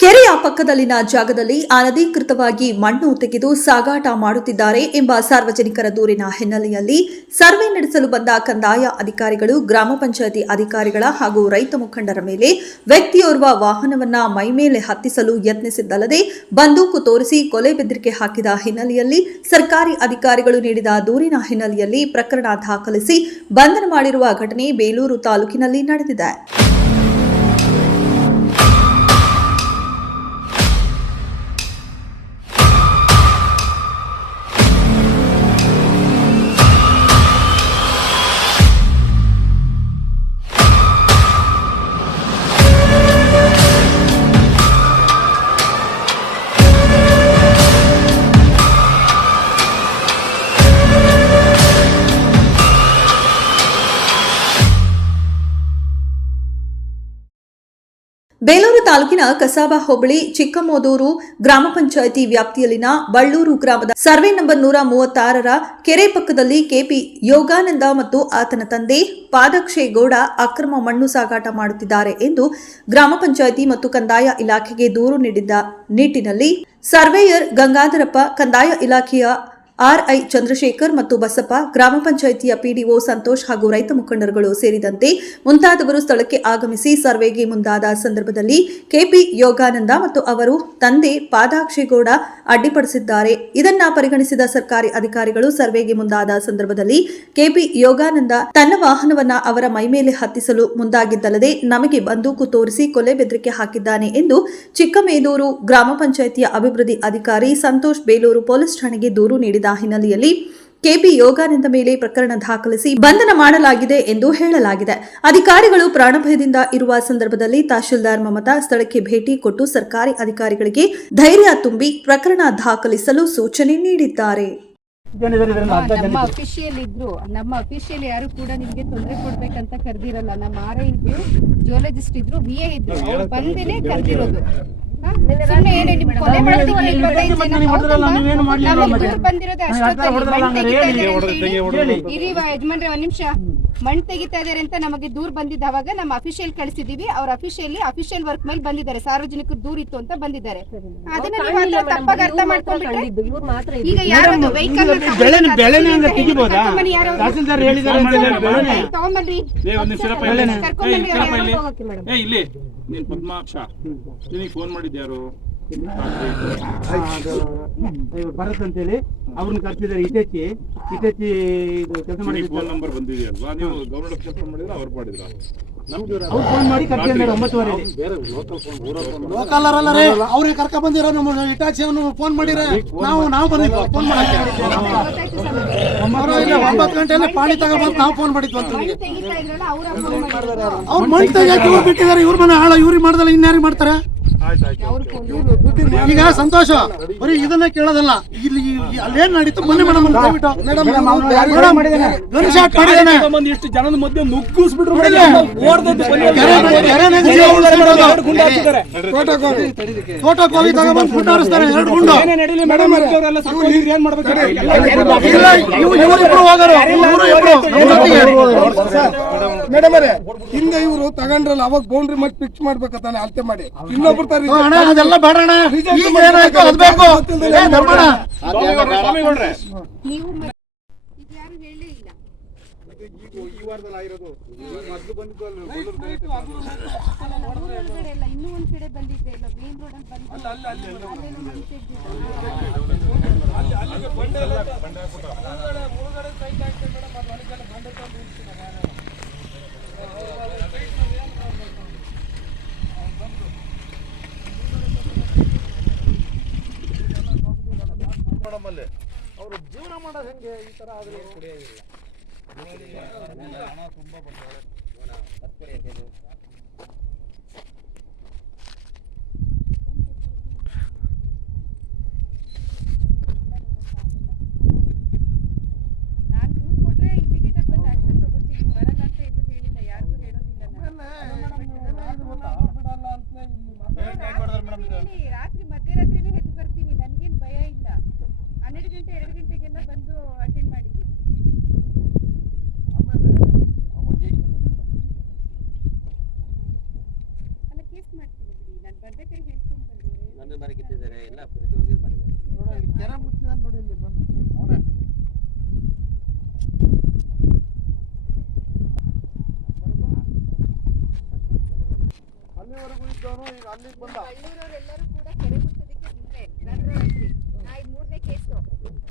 ಕೆರೆಯ ಪಕ್ಕದಲ್ಲಿನ ಜಾಗದಲ್ಲಿ ಅನಧಿಕೃತವಾಗಿ ಮಣ್ಣು ತೆಗೆದು ಸಾಗಾಟ ಮಾಡುತ್ತಿದ್ದಾರೆ ಎಂಬ ಸಾರ್ವಜನಿಕರ ದೂರಿನ ಹಿನ್ನೆಲೆಯಲ್ಲಿ ಸರ್ವೆ ನಡೆಸಲು ಬಂದ ಕಂದಾಯ ಅಧಿಕಾರಿಗಳು, ಗ್ರಾಮ ಪಂಚಾಯಿತಿ ಅಧಿಕಾರಿಗಳ ಹಾಗೂ ರೈತ ಮುಖಂಡರ ಮೇಲೆ ವ್ಯಕ್ತಿಯೋರ್ವ ವಾಹನವನ್ನ ಮೈಮೇಲೆ ಹತ್ತಿಸಲು ಯತ್ನಿಸಿದ್ದಲ್ಲದೆ ಬಂದೂಕು ತೋರಿಸಿ ಕೊಲೆ ಬೆದರಿಕೆ ಹಾಕಿದ ಹಿನ್ನೆಲೆಯಲ್ಲಿ ಸರ್ಕಾರಿ ಅಧಿಕಾರಿಗಳು ನೀಡಿದ ದೂರಿನ ಹಿನ್ನೆಲೆಯಲ್ಲಿ ಪ್ರಕರಣ ದಾಖಲಿಸಿ ಬಂಧನ ಮಾಡಿರುವ ಘಟನೆ ಬೇಲೂರು ತಾಲೂಕಿನಲ್ಲಿ ನಡೆದಿದೆ. ಬೇಲೂರು ತಾಲೂಕಿನ ಕಸಾಬ ಹೋಬಳಿ, ಚಿಕ್ಕಮೋದೂರು ಗ್ರಾಮ ಪಂಚಾಯಿತಿ ವ್ಯಾಪ್ತಿಯಲ್ಲಿನ ಬಳ್ಳೂರು ಗ್ರಾಮದ ಸರ್ವೆ ನಂಬರ್ ನೂರ ಮೂವತ್ತಾರರ ಕೆರೆ ಪಕ್ಕದಲ್ಲಿ ಕೆಪಿ ಯೋಗಾನಂದ ಮತ್ತು ಆತನ ತಂದೆ ಪಾದಕ್ಷೇಗೌಡ ಅಕ್ರಮ ಮಣ್ಣು ಸಾಗಾಟ ಮಾಡುತ್ತಿದ್ದಾರೆ ಎಂದು ಗ್ರಾಮ ಪಂಚಾಯಿತಿ ಮತ್ತು ಕಂದಾಯ ಇಲಾಖೆಗೆ ದೂರು ನೀಡಿದ್ದ ನಿಟ್ಟಿನಲ್ಲಿ ಸರ್ವೇಯರ್ ಗಂಗಾಧರಪ್ಪ ಕಂದಾಯ ಇಲಾಖೆಯ ಆರ್ಐ ಚಂದ್ರಶೇಖರ್ ಮತ್ತು ಬಸಪ್ಪ, ಗ್ರಾಮ ಪಂಚಾಯಿತಿಯ ಪಿಡಿಒ ಸಂತೋಷ್ ಹಾಗೂ ರೈತ ಮುಖಂಡರುಗಳು ಸೇರಿದಂತೆ ಮುಂತಾದವರು ಸ್ಥಳಕ್ಕೆ ಆಗಮಿಸಿ ಸರ್ವೆಗೆ ಮುಂದಾದ ಸಂದರ್ಭದಲ್ಲಿ ಕೆಪಿ ಯೋಗಾನಂದ ಮತ್ತು ಅವರು ತಂದೆ ಪಾದಾಕ್ಷಿಗೌಡ ಅಡ್ಡಿಪಡಿಸಿದ್ದಾರೆ. ಇದನ್ನ ಪರಿಗಣಿಸಿದ ಸರ್ಕಾರಿ ಅಧಿಕಾರಿಗಳು ಸರ್ವೆಗೆ ಮುಂದಾದ ಸಂದರ್ಭದಲ್ಲಿ ಕೆಪಿ ಯೋಗಾನಂದ ತನ್ನ ವಾಹನವನ್ನ ಅವರ ಮೈಮೇಲೆ ಹತ್ತಿಸಲು ಮುಂದಾಗಿದ್ದಲ್ಲದೆ ನಮಗೆ ಬಂದೂಕು ತೋರಿಸಿ ಕೊಲೆ ಬೆದರಿಕೆ ಹಾಕಿದ್ದಾನೆ ಎಂದು ಚಿಕ್ಕಮೇದೂರು ಗ್ರಾಮ ಪಂಚಾಯಿತಿಯ ಅಭಿವೃದ್ಧಿ ಅಧಿಕಾರಿ ಸಂತೋಷ್ ಬೇಲೂರು ಪೊಲೀಸ್ ಠಾಣೆಗೆ ದೂರು ಹಿನ್ನೆಲೆಯಲ್ಲಿ ಕೆಪಿ ಯೋಗಾನಂದ ಮೇಲೆ ಪ್ರಕರಣ ದಾಖಲಿಸಿ ಬಂಧನ ಮಾಡಲಾಗಿದೆ ಎಂದು ಹೇಳಲಾಗಿದೆ. ಅಧಿಕಾರಿಗಳು ಪ್ರಾಣಭಯದಿಂದ ಇರುವ ಸಂದರ್ಭದಲ್ಲಿ ತಹಶೀಲ್ದಾರ್ ಮಮತಾ ಸ್ಥಳಕ್ಕೆ ಭೇಟಿ ಕೊಟ್ಟು ಸರ್ಕಾರಿ ಅಧಿಕಾರಿಗಳಿಗೆ ಧೈರ್ಯ ತುಂಬಿ ಪ್ರಕರಣ ದಾಖಲಿಸಲು ಸೂಚನೆ ನೀಡಿದ್ದಾರೆ. ನಮ್ಮ ಅಫಿಷಿಯಲ್ ಇದ್ರು ನಮ್ಮ ಅಫಿಷಿಯಲ್ ಯಾರು ಕೂಡ ನಿಮ್ಗೆ ತೊಂದರೆ ಕೊಡ್ಬೇಕಂತ ಕರ್ದಿರಲ್ಲ. ನಮ್ಮ ಆರ್ ಐ ಇದ್ರು ಜಿಯೋಲಜಿಸ್ಟ್ ಇದ್ರು ಬಿ ಎ ಇದ್ರು. ಅವ್ರು ಬಂದೇನೆ ಕರ್ದಿರೋದು. ಏನು ಕೊಲೆ ಮಾಡೋದಕ್ಕೆ ಇಪ್ಪತ್ತೈದು ಜನ ನೀವು ಮತ್ತೆ? ಬಂದಿರೋದೇ. ಇರಿ ಯಜಮಾನ್ರೆ ಒಂದ್ ನಿಮಿಷ ಮಣ್ಣು ತೆಗಿತಾ ಇದಾರೆ ಅಂತ ನಮಗೆ ದೂರ್ ಬಂದಿದ್ದಾವಾಗ ನಮ್ಮ ಅಫಿಷಿಯಲ್ ಕಳಿಸಿದೀವಿ. ಅವ್ರ ಅಫಿಷಿಯಲಿ ಅಫಿಷಿಯಲ್ ವರ್ಕ್ ಮೇಲೆ ಬಂದಿದ್ದಾರೆ. ಸಾರ್ವಜನಿಕರು ದೂರ್ ಇತ್ತು ಅಂತ ಬಂದಿದ್ದಾರೆ. ಅದನ್ನ ನೀವು ತಪ್ಪಾಗಿ ಅರ್ಥ ಮಾಡ್ಕೊಂಡ್ಬಿಟ್ರೆ ಈಗ ಯಾರು? ವೆಹಿಕಲ್ ತಗೊಂಬನ್ರಿ. ಇಲ್ಲಿ. ನೀನ್ ಪದ್ಮಾಕ್ಷ. ನಿನಗೆ ಫೋನ್ ಮಾಡಿದ್ಯಾರು ಭರತ್ ಅಂತೇಳಿ ಅವ್ರನ್ನ ಕರ್ಸಿದ್ದಾರೆ ಇತಚಿ ಇತಚಿ ಇದು ಕೆಲಸ ಮಾಡಿ ಫೋನ್ ನಂಬರ್ ಬಂದಿದೆಯಲ್ವಾ? ನೀವು ಗೌರ್ಮೆಂಟ್ ಕೆಲಸ ಮಾಡಿದ್ರೆ ಅವ್ರು ಮಾಡಿದ್ರ. ಅವ್ರು ಫೋನ್ ಮಾಡಿ ಕರ್ಸಿದ್ದಾರೆ ಲೋಕಲ್ ಅವ್ರಿಗೆ ಕರ್ಕ ಬಂದಿರೋ ನಮ್ಮ ಇಟಾಚಿ ಅವನು ಫೋನ್ ಮಾಡಿರ ನಾವು ನಾವು ಬಂದಿದ್ವಿ. ಫೋನ್ ಒಂಬತ್ತು ಗಂಟೆಯಲ್ಲಿ ಪಾಣಿ ತಗೊಬಂದು ನಾವು ಫೋನ್ ಮಾಡಿದ್ವಿ ಅಂತ ಅವ್ರ ಮಣ್ಣು ಇವ್ರು ಬಿಟ್ಟಿದ್ದಾರೆ? ಇವ್ರ ಮನೆ ಹಾಳ ಇವ್ರಿಗೆ ಮಾಡ್ದಲ್ಲ ಇನ್ಯಾರಿಗೆ ಮಾಡ್ತಾರೆ? ಈಗ ಸಂತೋಷ ಬರೀ ಇದನ್ನ ಕೇಳೋದಲ್ಲ. ಇಲ್ಲಿ ಅಲ್ಲೇನ್ ನಡೀತು? ಬನ್ನಿ ಮೇಡಮ್. ಗನ್ ಶಾಟ್ ಮಾಡಿದ್ದಾನೆ. ಇಷ್ಟು ಜನದ ಮಧ್ಯೆ ನುಗ್ಗಿಸ್ಬಿಟ್ರು ತೋಟ ಕೋವಿ ತಗೊಬಂದು ಫುಡ್ ಹಾರಿಸ್ತಾರೆ ಎರಡು ಗುಂಡು. ಇಲ್ಲ ಇವ್ ಇವರಿಬ್ರು ಹೋಗರು ಇವರು ಇಬ್ರು ನಮ್ಮ ಜೊತೆಗೆ. ಮೇಡಮ್ ಅವರೇ ಹಿಂದೆ ಇವರು ತಗೊಂಡ್ರಲ್ಲ ಅವಾಗ ಬೌಂಡ್ರಿ ಮಾಡಿ ಫಿಕ್ಸ್ ಮಾಡ್ಬೇಕಂತಾನೆ ಅಳತೆ ಮಾಡಿ ಇನ್ನೊಬ್ರು ತರ ಇಲ್ಲ ಅಲ್ಲಿ ಅವರು ಜೀವನ ಮಾಡೋದು ಹೆಂಗೆ ಈ ಕಡೆ ಆದರೆ ಕುಡಿಯೋದಿಲ್ಲ ಮೇನ್ ರೋಡ್ ಅಲ್ಲಿ ಗಂಟೆ ಎರಡು ಗಂಟೆಗೆಲ್ಲ ಬಂದು ಅಟೆಂಡ್ ಮಾಡಿದ್ದೀನಿ ಅಲ್ಲ ಕೇಸ್ ಮಾಡ್ತೀನಿ ಬಿಡಿ. ನಾನು ಬರ್ಬೇಕಾದ್ರೆ ಹೇಳ್ಕೊಂಡು ನನ್ನ ಮರ ಕಿತ್ತಿದ್ದಾರೆ ಎಲ್ಲ ಪ್ರತಿಯೊಂದು ಮಾಡಿದ್ದಾರೆ. ನೋಡಿ ಕೆರೆ ನೋಡಿ ಇಲ್ಲಿ ಬಂದು. ಅವನೇ. ಅಲ್ಲಿವರೆಗೂ ಇದ್ದವನು ಈಗ ಅಲ್ಲಿಗೆ ಬಂದ. ಬಳ್ಳೂರವರೆಲ್ಲರೂ ಕೂಡ ಕೆರೆ ಮುಚ್ಚೋದಕ್ಕೆ ಮುಂದೆ ನಾನು ಇದು